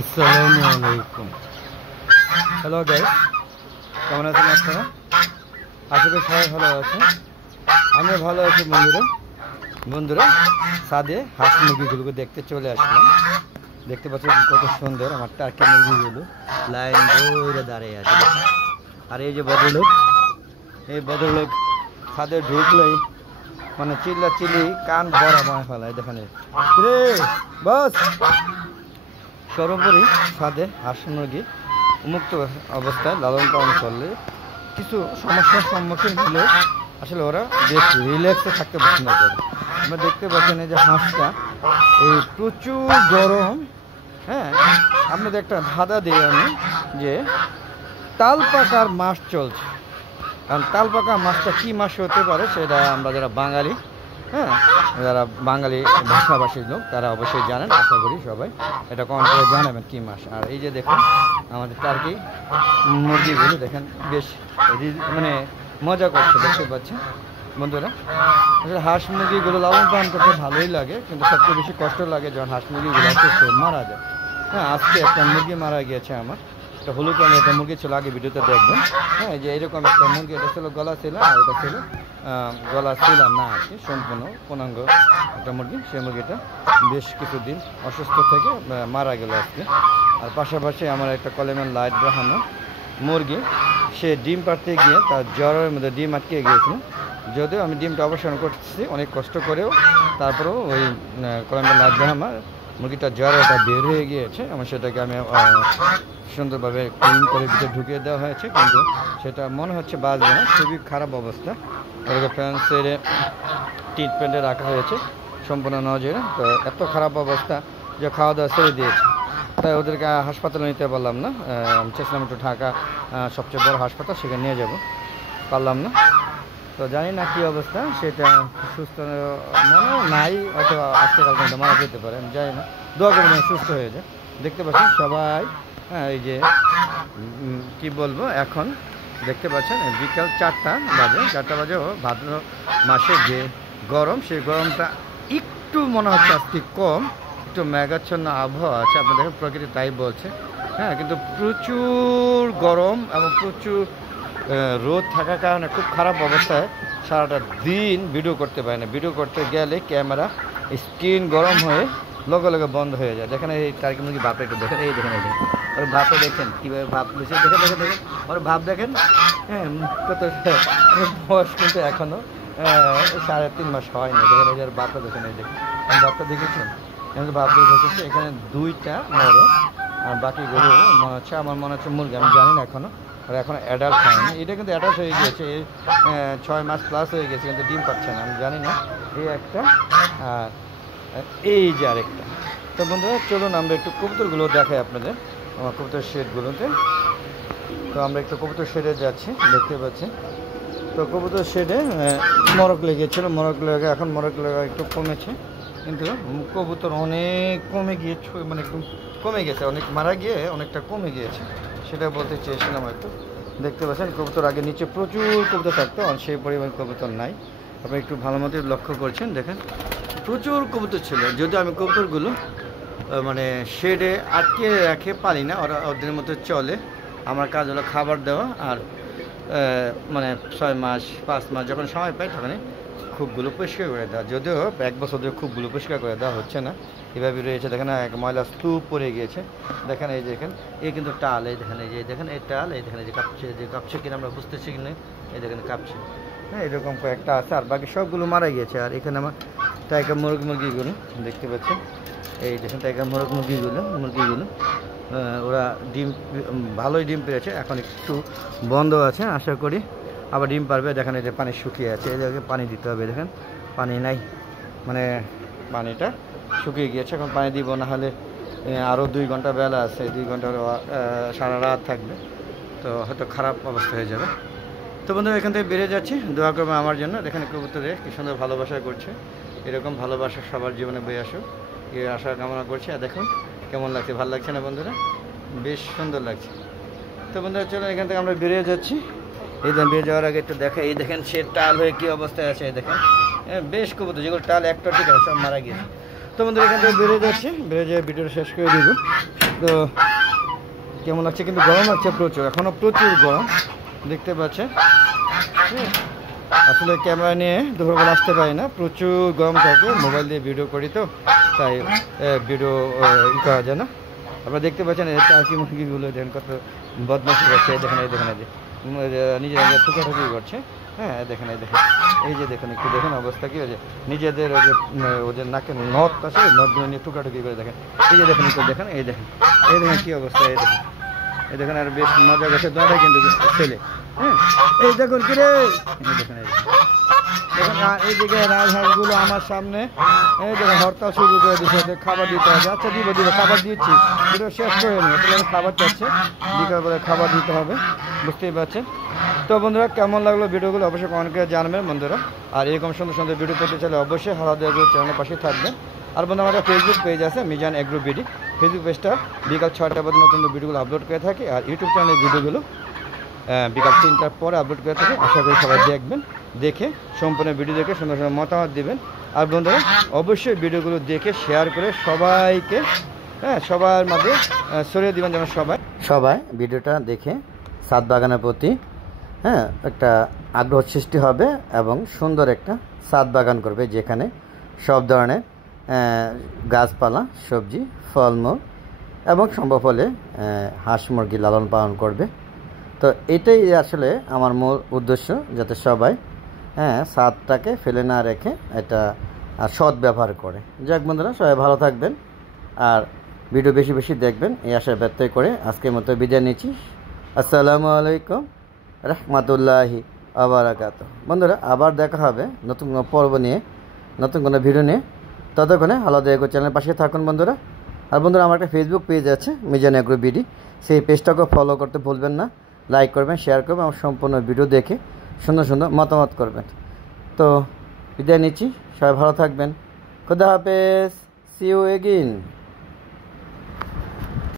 আসসালামু আলাইকুম। Hello guys, কেমন আছেন আপনারা? আশা করি সবাই ভালো আছেন। আমিও ভালো আছি। বন্ধুরা ছাদে হাঁস মুরগিগুলোকে দেখতে চলে আসলাম। দেখতে পাচ্ছেন কত সুন্দর আমার টার্কি মুরগিগুলো লাইন ধরে দাঁড়িয়ে আছে। আর এই যে ভদ্রলোক ছাদে ঢুকলেই মানে চিল্লি কান বড় বানায় ফেলায়। দেখেন রে বস। সর্বোপরি ছাদে হাঁস মুরগি উন্মুক্ত অবস্থায় লালন পালন করলে কিছু সমস্যার সম্মুখীন হলে আসলে ওরা বেশ রিল্যাক্সে থাকতে পছন্দ করে। আমরা দেখতে পাচ্ছেন এই যে হাঁসটা এই প্রচুর গরম। হ্যাঁ, আপনাদের একটা ধাঁধা দিই আমি যে তাল পাকার মাস চলছে। কারণ তাল পাকা মাছটা কী মাস হতে পারে সেটা আমরা যারা বাঙালি, যারা বাঙালি ভাষাভাষীর লোক তারা অবশ্যই জানেন। আশা করি সবাই এটা কমেন্ট করে জানাবেন কী মাস। আর এই যে দেখুন আমাদের টার্কি মুরগিগুলো দেখেন বেশ মানে মজা করছে, দেখতে পাচ্ছেন বন্ধুরা। আসলে হাঁস মুরগিগুলো লালন পালন করতে ভালোই লাগে, কিন্তু সবচেয়ে বেশি কষ্ট লাগে যখন হাঁস মুরগিগুলো মারা যায়। আজকে একটা মুরগি মারা গিয়েছে আমার, একটা হলুদ রঙের একটা মুরগি ছিল, আগে ভিডিওতে দেখবেন। যে এরকম একটা মুরগি, এটা ছিল গলা ছিল আর এটা ছিল গলা ছিল না আর কি, সম্পূর্ণ পূর্ণাঙ্গ একটা মুরগি। সেই মুরগিটা বেশ কিছুদিন অসুস্থ থেকে মারা গেল আজকে। আর পাশাপাশি আমার একটা কলেমান লাইট ব্রাহ্মণ মুরগি, সে ডিম পাড়তে গিয়ে তার জ্বরের মধ্যে ডিম আটকে গিয়েছিল। যদিও আমি ডিমটা অবসান করতেছি অনেক কষ্ট করেও, তারপরেও ওই কলেমান লাইট ব্রাহ্মণ মুরগিটার জ্বরটা বের হয়ে গিয়েছে এবং সেটাকে আমি সুন্দরভাবে ক্লিন করে ভিতরে ঢুকিয়ে দেওয়া হয়েছে, কিন্তু সেটা মনে হচ্ছে বাঁচবে না, খুবই খারাপ অবস্থা। ওদেরকে ফ্যান সেরে ট্রিটমেন্টে রাখা হয়েছে সম্পূর্ণ নজরে। তো এত খারাপ অবস্থা যে খাওয়া দাওয়া ছেড়ে দিয়েছে, তাই ওদেরকে হাসপাতালে নিতে পারলাম না। আমি চেয়েছিলাম একটু ঢাকা সবচেয়ে বড় হাসপাতাল, সেখানে নিয়ে যাব, পারলাম না। তো জানি না কী অবস্থা, সেটা সুস্থ মনে নাই, হয়তো আজকে কাল পর্যন্ত মারা যেতে পারে, আমি জানি না। দোয়া করবেন সুস্থ হয়ে যায়। দেখতে পাচ্ছেন সবাই, এই যে কি বলবো, এখন দেখতে পাচ্ছেন বিকাল 4টা বাজে। ভাদ্র মাসে যে গরম, সেই গরমটা একটু মনে হচ্ছে আজকে কম, একটু মেঘাচ্ছন্ন আবহাওয়া আছে। আপনাদের দেখেন প্রকৃতি তাই বলছে। কিন্তু প্রচুর গরম এবং প্রচুর রোদ থাকার কারণে খুব খারাপ অবস্থায় সারাটা দিন ভিডিও করতে পারে না। ভিডিও করতে গেলে ক্যামেরা স্ক্রিন গরম হয়ে লগে বন্ধ হয়ে যায়। দেখেন এই টার্কি মুরগি ভাবটা একটু দেখেন, এই দেখেন ওর ভাবটা দেখেন কীভাবে ভাব লুচে, দেখেন ওর ভাব দেখেন। কত বয়স কিন্তু এখনও 3.5 মাস হয়নি। দেখেন এই যে ভাবটা দেখেন, এই দেখেন ভাবটা দেখেছেন, ভাব দিয়ে বসেছে। এখানে 2টা বড় আর বাকিগুলো মনে হচ্ছে মুরগি, আমি জানি না এখনও। আর এখন অ্যাডাল্ট হয়নি, এটা কিন্তু অ্যাডাল্ট হয়ে গিয়েছে, 6 মাস প্লাস হয়ে গেছে, কিন্তু ডিম পাচ্ছে না, আমি জানি না। এই একটা আর এই যে আরেকটা। তো বন্ধুরা চলুন আমরা একটু কবুতরগুলো দেখাই আপনাদের, আমার কবুতর শেডগুলোতে। তো আমরা একটু কবুতর শেডে যাচ্ছি, দেখতে পাচ্ছি। তো কবুতর শেডে মরক লেগেছিল, এখন মরক লেগা একটু কমেছে, কিন্তু কবুতর অনেক কমে গিয়েছে, মানে একটু কমে গেছে, অনেক মারা গিয়ে অনেকটা কমে গিয়েছে, সেটা বলতে চেয়েছিলাম একটু। দেখতে পাচ্ছেন কবুতর আগে নিচে প্রচুর কবুতর থাকতো, আর সেই পরিমাণ কবুতর নাই। আপনি একটু ভালো মতো লক্ষ্য করছেন, দেখেন প্রচুর কবুতর ছিল। যদিও আমি কবুতরগুলো মানে শেডে আটকে রাখে পারি না, ওরা ওদের মতো চলে। আমার কাজ হলো খাবার দেওয়া, আর মানে 6 মাস 5 মাস যখন সময় পাই তখনই খুবগুলো পরিষ্কার করে দেওয়া। যদিও 1 বছর ধরে খুবগুলো পরিষ্কার করে দেওয়া হচ্ছে না, এভাবে রয়েছে। দেখেন এক ময়লা স্তূপ পড়ে গিয়েছে। দেখেন এই দেখেন, এই কিন্তু টাল, এই দেখেন দেখেন এই টাল, এই দেখেন এই যে কাঁপছে কিনা আমরা বুঝতেছি কিনা, এই দেখেন কাঁপছে। এরকম কয়েকটা আছে, আর বাকি সবগুলো মারা গিয়েছে। আর এখানে আমার টাইগার মুরগিগুলো দেখতে পাচ্ছেন, এই দেখেন টাইগার মুরগিগুলো ওরা ডিম ভালোই ডিম পেয়েছে, এখন একটু বন্ধ আছে, আশা করি আবার ডিম পারবে। দেখেন এই যে পানি শুকিয়ে আছে, এই জায়গায় পানি দিতে হবে। দেখেন পানি নাই, মানে পানিটা শুকিয়ে গিয়েছে, এখন পানি দিব, না হলে আরও 2 ঘন্টা বেলা আছে, 2 ঘন্টা সারা রাত থাকবে, তো হয়তো খারাপ অবস্থা হয়ে যাবে। তো বন্ধুরা এখান থেকে বেরিয়ে যাচ্ছি, দোয়া করবে আমার জন্য। দেখেন কবুতরে কি সুন্দর ভালোবাসা করছে, এরকম ভালোবাসা সবার জীবনে বয়ে আসুক, এই আশা কামনা করছি। আর দেখুন কেমন লাগছে, ভালো লাগছে না বন্ধুরা? বেশ সুন্দর লাগছে। তো বন্ধুরা চলুন এখান থেকে আমরা বেরিয়ে যাচ্ছি। এই দেখেন বেরিয়ে যাওয়ার আগে একটু দেখা, এই দেখেন সে টাল হয়ে কী অবস্থায় আছে, এই দেখেন বেশ কবুতর, যেগুলো টাল একটা ঠিক আছে সব মারা গিয়েছে। তো বন্ধুরা এখান থেকে বেরিয়ে যাচ্ছি, বেরিয়ে যেয়ে ভিডিওটা শেষ করে দিব। তো কেমন লাগছে, কিন্তু গরম লাগছে প্রচুর, এখনও প্রচুর গরম দেখতে পাচ্ছেন। আসলে ক্যামেরা নিয়ে দুপুরবেলা আসতে পারি না, প্রচুর গরম থাকে, মোবাইল দিয়ে ভিডিও করি তো তাই ভিডিও করা যায় না। আপনারা দেখতে পাচ্ছেন টার্কি মুরগিগুলো দেখেন কত বদমাশি করছে, দেখেন এই দেখেন, এই যে নিজেরা ঠুকাঠুকি করছে। হ্যাঁ দেখেন এই যে দেখেন একটু দেখেন অবস্থা কি হয়েছে, নিজেদের ওদের নাকের নথ আছে, নথগুলো নিয়ে ঠুকাঠুকি করে দেখেন। এই যে দেখেন একটু দেখেন, এই দেখেন কী অবস্থা, এই দেখেন আর বেশ মজা গেছে দুটাই কিন্তু ছেলে। হ্যাঁ এই দেখুন কি রে, দেখেন দেখুন এইদিকে রাজহাঁসগুলো আমার সামনে, এই দেখুন হরতাল শুরু করে দিচ্ছে, খাবার দিতে হবে। আচ্ছা দিব খাবার দিচ্ছি, এটা শেষ করে নিই, এটা খাবার চাচ্ছে, বিকালবেলা খাবার দিতে হবে, বুঝতেই পারছেন। তো বন্ধুরা কেমন লাগলো ভিডিওগুলো অবশ্যই কমেন্ট করে জানবেন বন্ধুরা। আর এরকম সুন্দর সুন্দর ভিডিও পেতে চাইলে অবশ্যই হালাদা এগ্রো চ্যানেলের পাশে থাকবেন। আর বন্ধু আমাদের ফেসবুক পেজ আছে মিজান এগ্রো বিডি, ফেসবুক পেজটা বিকাল 6টা বাজে নতুন ভিডিওগুলো আপলোড করে থাকে, আর ইউটিউব চ্যানেলের ভিডিওগুলো বিকাল 3টার পরে আপলোড করে থাকে। আশা করি সবাই দেখবেন, দেখে সম্পূর্ণ ভিডিও দেখে সুন্দর সুন্দর মতামত দেবেন। আর বন্ধুরা অবশ্যই ভিডিওগুলো দেখে শেয়ার করে সবাইকে সবার মাঝে ছড়িয়ে দেবেন, যেন সবাই ভিডিওটা দেখে ছাদ বাগানের প্রতি একটা আগ্রহ সৃষ্টি হবে এবং সুন্দর একটা ছাদ বাগান করবে, যেখানে সব ধরনের গাছপালা, সবজি, ফলমূল এবং সম্ভব হলে হাঁস মুরগি লালন পালন করবে। তো এটাই আসলে আমার মূল উদ্দেশ্য, যাতে সবাই ছাদটাকে ফেলে না রেখে এটা সৎ ব্যবহার করে। যাক বন্ধুরা সবাই ভালো থাকবেন আর ভিডিও বেশি বেশি দেখবেন, এই আশায় ব্যর্থ করে আজকের মতো বিদায় নিচ্ছি। আসসালামু আলাইকুম রহমতুল্লাহি আবারাকাতুহু। বন্ধুরা আবার দেখা হবে নতুন কোনো পর্ব নিয়ে, নতুন কোনো ভিডিও নিয়ে। ততক্ষণে হালাদা এগ্রো চ্যানেলের পাশে থাকুন বন্ধুরা। আর বন্ধুরা আমার একটা ফেসবুক পেজ আছে মিজান এগ্রো বিডি, সেই পেজটাকে ফলো করতে ভুলবেন না, লাইক করবেন, শেয়ার করবেন এবং সম্পূর্ণ ভিডিও দেখে সুন্দর সুন্দর মতামত করবেন। তো বিদায় নিচ্ছি, সবাই ভালো থাকবেন, খুদা হাফেজ, সি ইউ এগেইন।